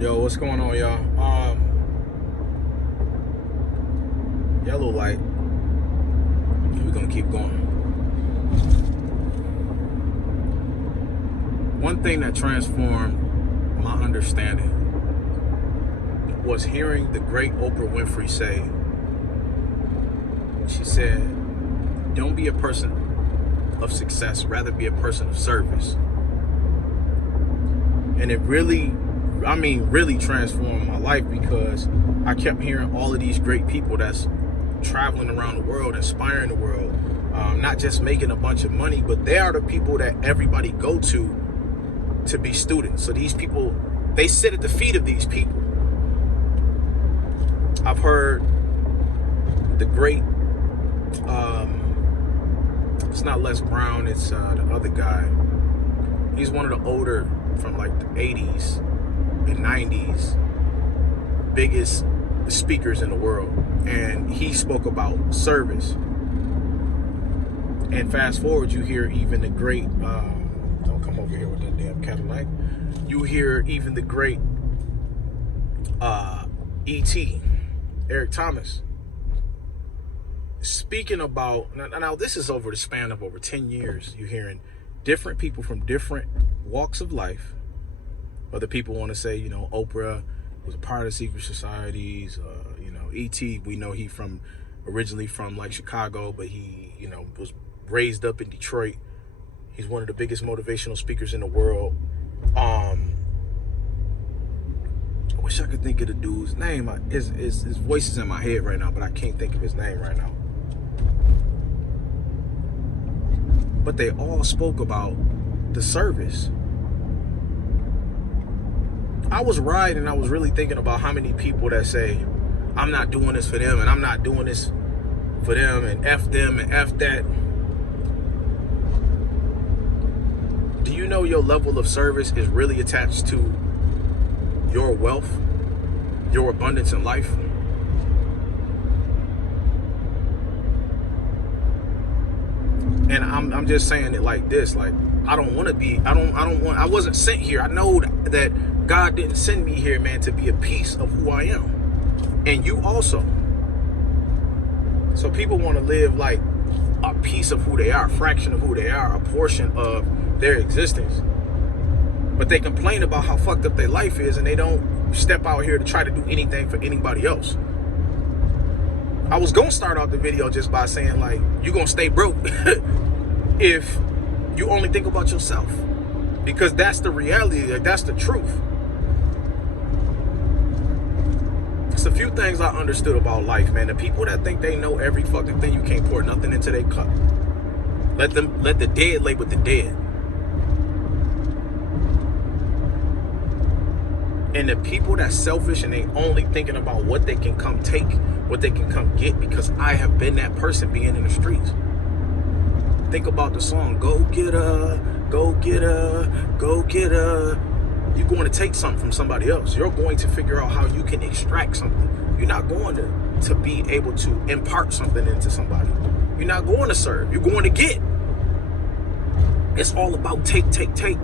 Yo, what's going on, y'all? Yellow light. We're gonna keep going. One thing that transformed my understanding was hearing the great Oprah Winfrey say, she said, don't be a person of success, rather be a person of service. And it really transformed my life, because I kept hearing all of these great people that's traveling around the world, inspiring the world, not just making a bunch of money, but they are the people that everybody go to be students. So these people, they sit at the feet of these people. I've heard the great, it's not Les Brown, it's the other guy. He's one of the older, from like the 80s and 90s, biggest speakers in the world. And he spoke about service. And fast forward, you hear even the great, don't come over here with that damn Cadillac. You hear even the great E.T., Eric Thomas, speaking about, now this is over the span of over 10 years, you're hearing different people from different walks of life. Other people want to say, you know, Oprah was a part of secret societies. You know, E.T., we know he originally from like Chicago, but he, you know, was raised up in Detroit. He's one of the biggest motivational speakers in the world. I wish I could think of the dude's name. His voice is in my head right now, but I can't think of his name right now. But they all spoke about the service. I was riding, I was really thinking about how many people that say, I'm not doing this for them, and I'm not doing this for them, and F them, and F that. Do you know your level of service is really attached to your wealth, your abundance in life? And I'm just saying it like this, like, I wasn't sent here. I know that God didn't send me here, man, to be a piece of who I am. And you also. So people want to live like a piece of who they are, a fraction of who they are, a portion of their existence. But they complain about how fucked up their life is, and they don't step out here to try to do anything for anybody else. I was going to start out the video just by saying, like, you're going to stay broke if you only think about yourself. Because that's the reality, like, that's the truth. It's a few things I understood about life, man. The people that think they know every fucking thing, you can't pour nothing into their cup. Let the dead lay with the dead. And the people that's selfish and they only thinking about what they can come take, what they can come get, because I have been that person being in the streets. Think about the song, go get her, go get her, go get her. You're going to take something from somebody else. You're going to figure out how you can extract something. You're not going to be able to impart something into somebody. You're not going to serve. You're going to get. It's all about take, take, take.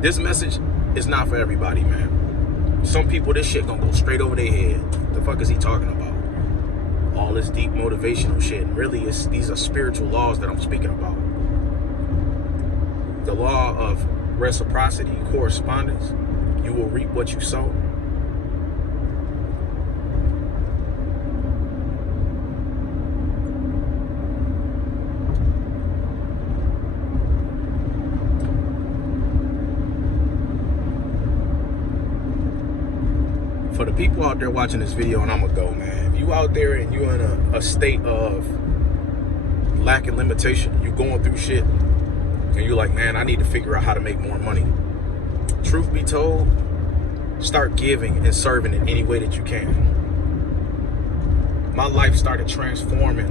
This message is not for everybody, man. Some people, this shit gonna go straight over their head. The fuck is he talking about? All this deep motivational shit. Really, these are spiritual laws that I'm speaking about. The law of reciprocity, correspondence. You will reap what you sow. For the people out there watching this video, and I'm gonna go, man. If you out there and you in a state of lack and limitation, you going through shit, and you're like, man, I need to figure out how to make more money. Truth be told, start giving and serving in any way that you can. My life started transforming.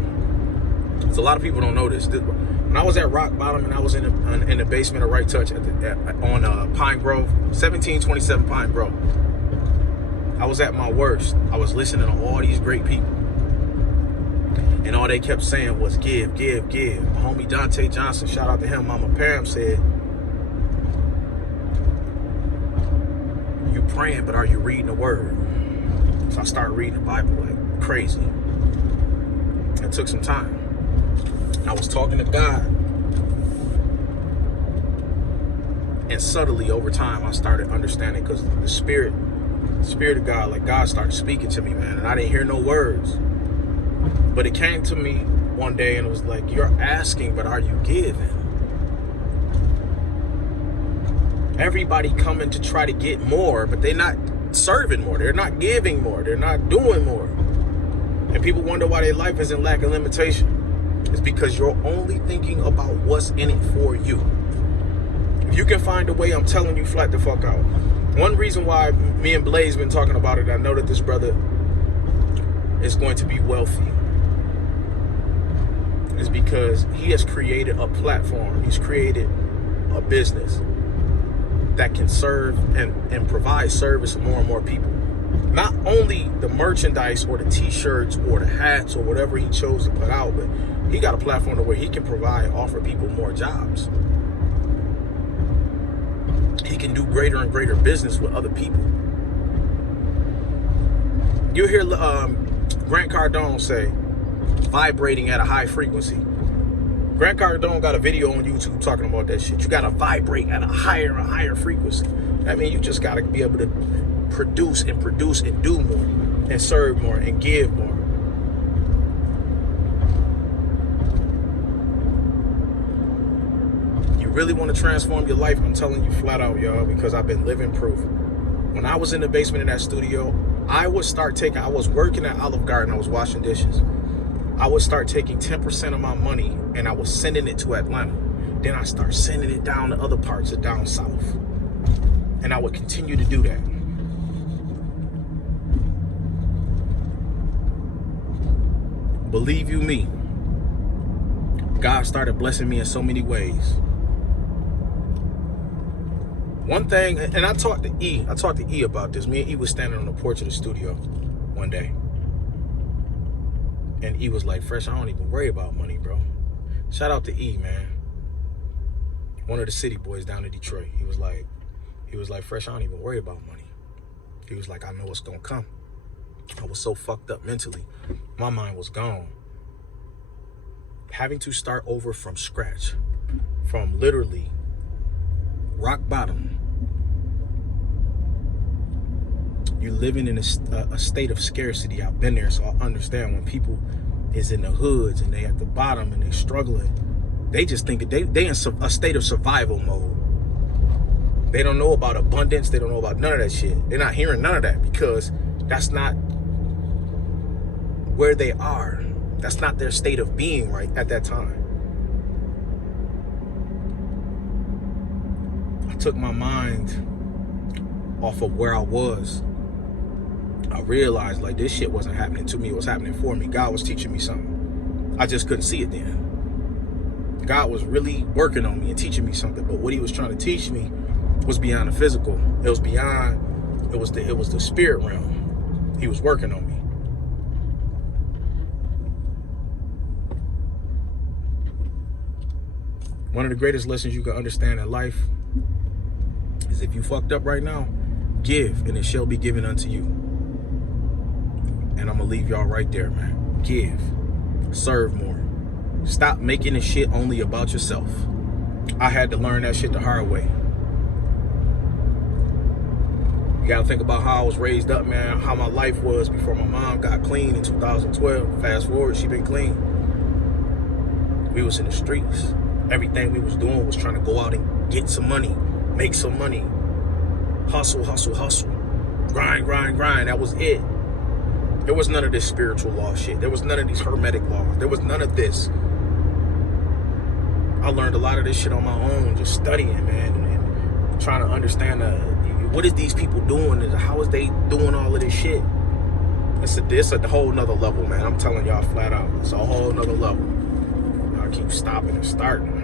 So a lot of people don't know this. When I was at rock bottom and I was in the basement of Right Touch on Pine Grove, 1727 Pine Grove. I was at my worst. I was listening to all these great people. And all they kept saying was give, give, give. My homie Dante Johnson, shout out to him, Mama Pam, said, you praying, but are you reading the word? So I started reading the Bible like crazy. It took some time. I was talking to God. And subtly over time, I started understanding, because the spirit of God, like God started speaking to me, man. And I didn't hear no words. But it came to me one day and it was like, you're asking, but are you giving? Everybody coming to try to get more, but they're not serving more. They're not giving more. They're not doing more. And people wonder why their life isn't lacking limitation. It's because you're only thinking about what's in it for you. If you can find a way, I'm telling you, flat the fuck out. One reason why me and Blaze been talking about it, I know that this brother is going to be wealthy, is because he has created a platform. He's created a business that can serve and provide service to more and more people. Not only the merchandise or the t-shirts or the hats or whatever he chose to put out, but he got a platform to where he can provide and offer people more jobs. He can do greater and greater business with other people. You hear Grant Cardone say, vibrating at a high frequency. Grant Cardone got a video on YouTube talking about that shit. You gotta vibrate at a higher frequency. That means you just gotta be able to produce and do more and serve more and give more. You really want to transform your life? I'm telling you flat out, y'all, because I've been living proof. When I was in the basement in that studio, I was working at Olive Garden. I was washing dishes. I would start taking 10% of my money and I was sending it to Atlanta. Then I start sending it down to other parts of down south. And I would continue to do that. Believe you me, God started blessing me in so many ways. One thing, and I talked to E about this. Me and E was standing on the porch of the studio one day. And E was like, Fresh, I don't even worry about money, bro. Shout out to E, man. One of the city boys down in Detroit. He was like, Fresh, I don't even worry about money. He was like, I know it's gonna come. I was so fucked up mentally. My mind was gone. Having to start over from scratch, from literally rock bottom. You're living in a state of scarcity. I've been there, so I understand when people is in the hoods and they at the bottom and they struggling. They just think they in a state of survival mode. They don't know about abundance. They don't know about none of that shit. They're not hearing none of that because that's not where they are. That's not their state of being right at that time. I took my mind off of where I was. I realized like this shit wasn't happening to me. It was happening for me. God was teaching me something. I just couldn't see it then. God was really working on me and teaching me something. But what he was trying to teach me was beyond the physical. It was beyond, it was the spirit realm. He was working on me. One of the greatest lessons you can understand in life is if you fucked up right now, give and it shall be given unto you. And I'm gonna leave y'all right there, man. Give, serve more. Stop making this shit only about yourself. I had to learn that shit the hard way. You gotta think about how I was raised up, man, how my life was before my mom got clean in 2012. Fast forward, she been clean. We was in the streets. Everything we was doing was trying to go out and get some money, make some money. Hustle, hustle, hustle. Grind, grind, grind. That was it. There was none of this spiritual law shit. There was none of these hermetic laws. There was none of this. I learned a lot of this shit on my own, just studying, man, and trying to understand what is these people doing and how is they doing all of this shit. It's a whole nother level, man. I'm telling y'all flat out. It's a whole nother level. I keep stopping and starting.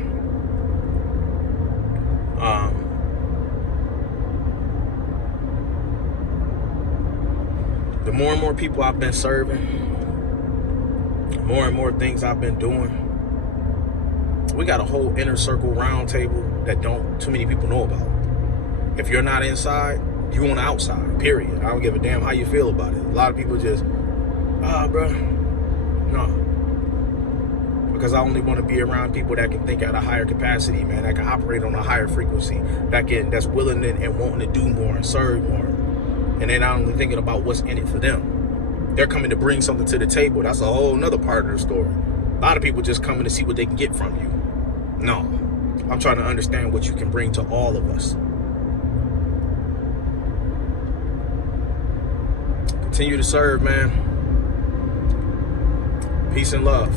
The more and more people I've been serving, the more and more things I've been doing, we got a whole inner circle round table that don't too many people know about. If you're not inside, You on the outside, period. I don't give a damn how you feel about it. A lot of people just, bro, no. Because I only want to be around people that can think at a higher capacity, man, that can operate on a higher frequency, that's willing and wanting to do more and serve more. And they're not only thinking about what's in it for them. They're coming to bring something to the table. That's a whole nother part of the story. A lot of people just coming to see what they can get from you. No. I'm trying to understand what you can bring to all of us. Continue to serve, man. Peace and love.